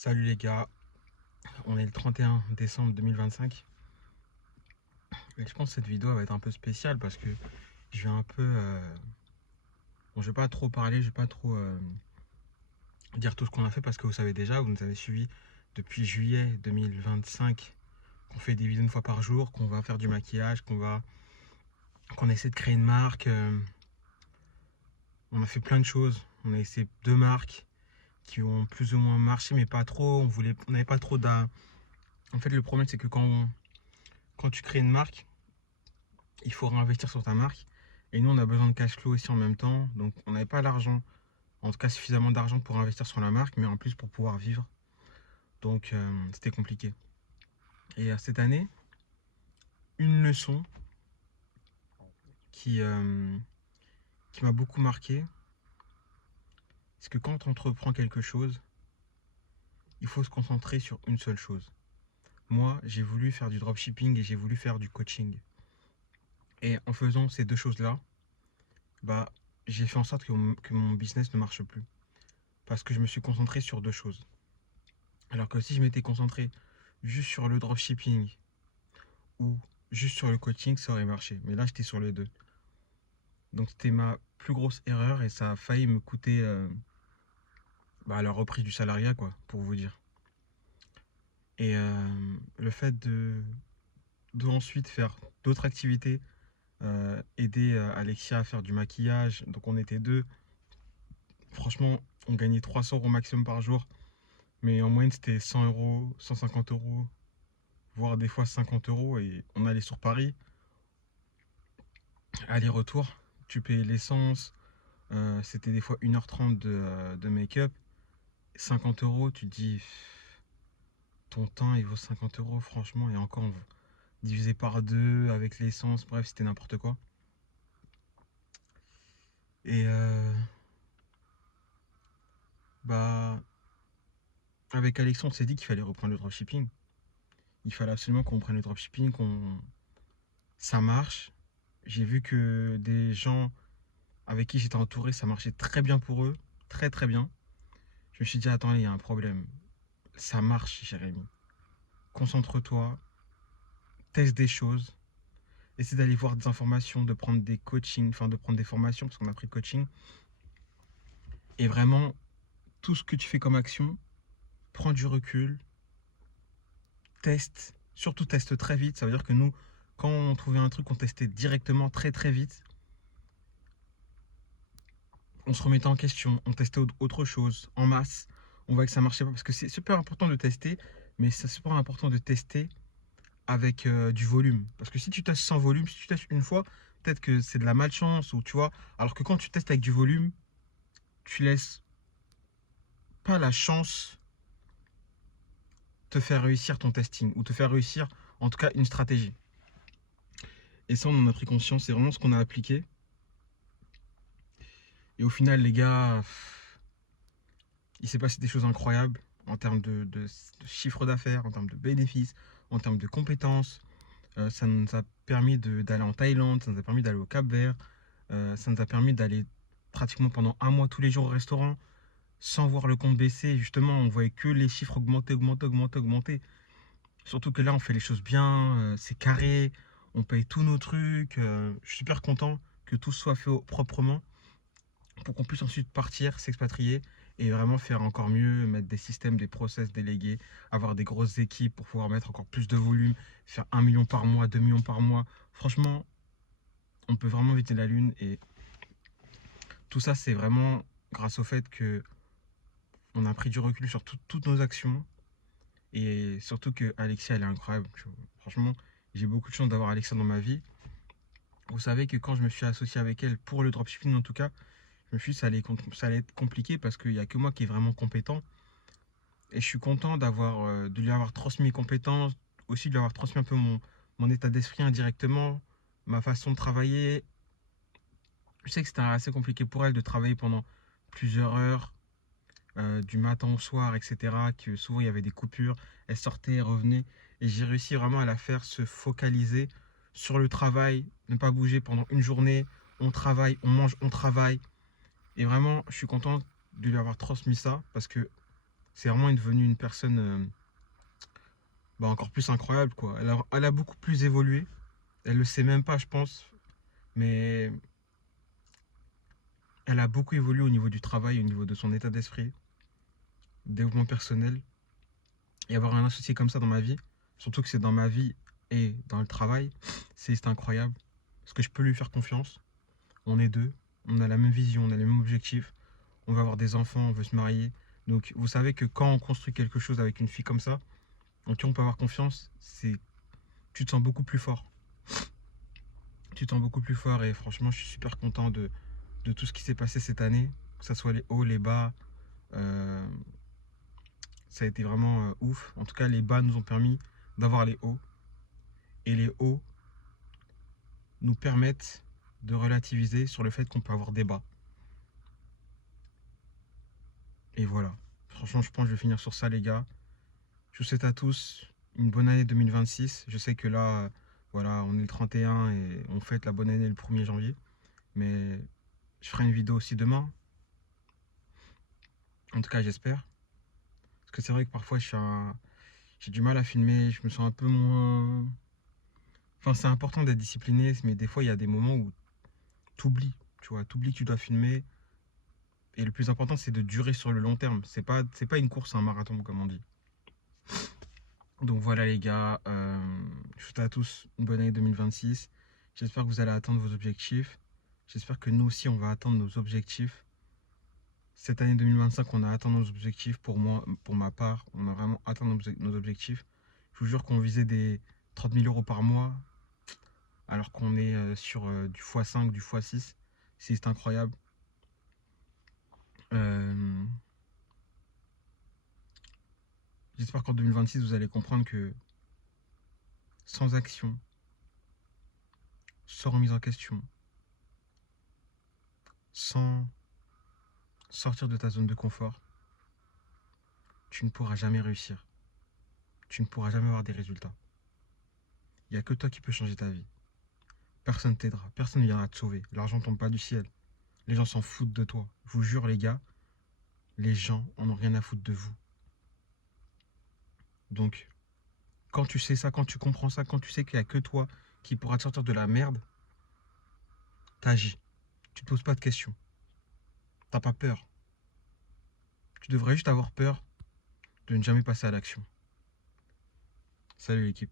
Salut les gars, on est le 31 décembre 2025 et je pense que cette vidéo va être un peu spéciale parce que je vais un peu... bon, je vais pas trop parler, je vais pas trop dire tout ce qu'on a fait parce que vous savez déjà, vous nous avez suivis depuis juillet 2025 qu'on fait des vidéos une fois par jour, qu'on va faire du maquillage, qu'on essaie de créer une marque. On a fait plein de choses, on a essayé deux marques qui ont plus ou moins marché mais pas trop, on n'avait pas trop d'un... En fait le problème c'est que quand tu crées une marque, il faut réinvestir sur ta marque. Et nous, on a besoin de cash flow aussi en même temps. Donc, on n'avait pas l'argent, en tout cas suffisamment d'argent pour investir sur la marque, mais en plus pour pouvoir vivre. Donc, c'était compliqué. Et cette année, une leçon qui, euh, qui m'a beaucoup marqué, c'est que quand on entreprend quelque chose, il faut se concentrer sur une seule chose. Moi, j'ai voulu faire du dropshipping et j'ai voulu faire du coaching. Et en faisant ces deux choses-là, bah, j'ai fait en sorte que mon business ne marche plus. Parce que je me suis concentré sur deux choses. Alors que si je m'étais concentré juste sur le dropshipping ou juste sur le coaching, ça aurait marché. Mais là, j'étais sur les deux. Donc c'était ma plus grosse erreur et ça a failli me coûter la reprise du salariat, quoi, pour vous dire. Et le fait de ensuite faire d'autres activités, aider Alexia à faire du maquillage, donc on était deux. Franchement, on gagnait 300 € maximum par jour, mais en moyenne c'était 100 €, 150 €, voire des fois 50 € et on allait sur Paris. Aller-retour, tu payais l'essence, c'était des fois 1h30 de make-up. 50 €, tu te dis, ton temps il vaut 50 € franchement, et encore divisé par deux avec l'essence, bref, c'était n'importe quoi. Et bah, avec Alexandre, on s'est dit qu'il fallait reprendre le dropshipping. Il fallait absolument qu'on prenne le dropshipping, ça marche. J'ai vu que des gens avec qui j'étais entouré, ça marchait très bien pour eux, très très bien. Je me suis dit, attends, il y a un problème. Ça marche, Jérémy. Concentre-toi, teste des choses, essaie d'aller voir des informations, de prendre des coachings, enfin de prendre des formations, parce qu'on a pris le coaching. Et vraiment, tout ce que tu fais comme action, prends du recul, teste, surtout teste très vite. Ça veut dire que nous, quand on trouvait un truc, on testait directement très très vite. On se remettait en question, on testait autre chose en masse. On voit que ça marchait pas, parce que c'est super important de tester, mais c'est super important de tester avec du volume. Parce que si tu testes sans volume, si tu testes une fois, peut-être que c'est de la malchance ou tu vois. Alors que quand tu testes avec du volume, tu laisses pas la chance te faire réussir ton testing ou te faire réussir en tout cas une stratégie. Et ça, on en a pris conscience, c'est vraiment ce qu'on a appliqué. Et au final, les gars, il s'est passé des choses incroyables en termes de chiffre d'affaires, en termes de bénéfices, en termes de compétences. Ça nous a permis d'aller en Thaïlande, ça nous a permis d'aller au Cap-Vert, ça nous a permis d'aller pratiquement pendant un mois tous les jours au restaurant sans voir le compte baisser. Justement, on voyait que les chiffres augmenter, augmenter, augmenter, augmenter. Surtout que là, on fait les choses bien, c'est carré, on paye tous nos trucs. Je suis super content que tout soit fait proprement pour qu'on puisse ensuite partir, s'expatrier et vraiment faire encore mieux, mettre des systèmes, des process délégués, avoir des grosses équipes pour pouvoir mettre encore plus de volume, faire 1 million par mois, 2 millions par mois. Franchement, on peut vraiment éviter la lune et tout ça, c'est vraiment grâce au fait que on a pris du recul sur toutes nos actions et surtout que Alexia, elle est incroyable. Franchement, j'ai beaucoup de chance d'avoir Alexia dans ma vie. Vous savez que quand je me suis associé avec elle pour le dropshipping en tout cas, je me suis dit que ça allait être compliqué parce qu'il n'y a que moi qui est vraiment compétent. Et je suis content de lui avoir transmis mes compétences, aussi de lui avoir transmis un peu mon état d'esprit indirectement, ma façon de travailler. Je sais que c'était assez compliqué pour elle de travailler pendant plusieurs heures, du matin au soir, etc. Que souvent il y avait des coupures, elle sortait, elle revenait. Et j'ai réussi vraiment à la faire se focaliser sur le travail, ne pas bouger pendant une journée. On travaille, on mange, on travaille. Et vraiment, je suis content de lui avoir transmis ça parce que c'est vraiment devenu une personne bah, encore plus incroyable, quoi. Elle a beaucoup plus évolué. Elle le sait même pas, je pense. Mais elle a beaucoup évolué au niveau du travail, au niveau de son état d'esprit, développement personnel. Et avoir un associé comme ça dans ma vie, surtout que c'est dans ma vie et dans le travail, c'est incroyable. Parce que je peux lui faire confiance. On est deux, on a la même vision, on a les mêmes objectifs. On va avoir des enfants, on veut se marier. Donc vous savez que quand on construit quelque chose avec une fille comme ça, en qui on peut avoir confiance, tu te sens beaucoup plus fort. Tu te sens beaucoup plus fort et franchement, je suis super content de tout ce qui s'est passé cette année, que ce soit les hauts, les bas. Euh, Ça a été vraiment ouf. En tout cas, les bas nous ont permis d'avoir les hauts. Et les hauts nous permettent de relativiser sur le fait qu'on peut avoir des bas. Et voilà. Franchement, je pense que je vais finir sur ça, les gars. Je vous souhaite à tous une bonne année 2026. Je sais que là, voilà, on est le 31 et on fête la bonne année le 1er janvier. Mais je ferai une vidéo aussi demain. En tout cas, j'espère. Parce que c'est vrai que parfois, j'ai du mal à filmer. Je me sens un peu moins... Enfin, c'est important d'être discipliné, mais des fois, il y a des moments où t'oublies. Tu vois, t'oublies que tu dois filmer. Et le plus important, c'est de durer sur le long terme. C'est pas une course, un marathon, comme on dit. Donc voilà, les gars. Je vous souhaite à tous une bonne année 2026. J'espère que vous allez atteindre vos objectifs. J'espère que nous aussi, on va atteindre nos objectifs. Cette année 2025, on a atteint nos objectifs. Pour moi, pour ma part, on a vraiment atteint nos objectifs. Je vous jure qu'on visait des 30 000 euros par mois, alors qu'on est sur du x5, du x6. C'est incroyable. Euh, J'espère qu'en 2026, vous allez comprendre que sans action, sans remise en question, sans sortir de ta zone de confort, tu ne pourras jamais réussir. Tu ne pourras jamais avoir des résultats. Il n'y a que toi qui peux changer ta vie. Personne ne t'aidera, personne ne viendra te sauver. L'argent ne tombe pas du ciel. Les gens s'en foutent de toi. Je vous jure, les gars, les gens en ont rien à foutre de vous. Donc, quand tu sais ça, quand tu comprends ça, quand tu sais qu'il n'y a que toi qui pourra te sortir de la merde, t'agis. Tu te poses pas de questions. T'as pas peur. Tu devrais juste avoir peur de ne jamais passer à l'action. Salut l'équipe.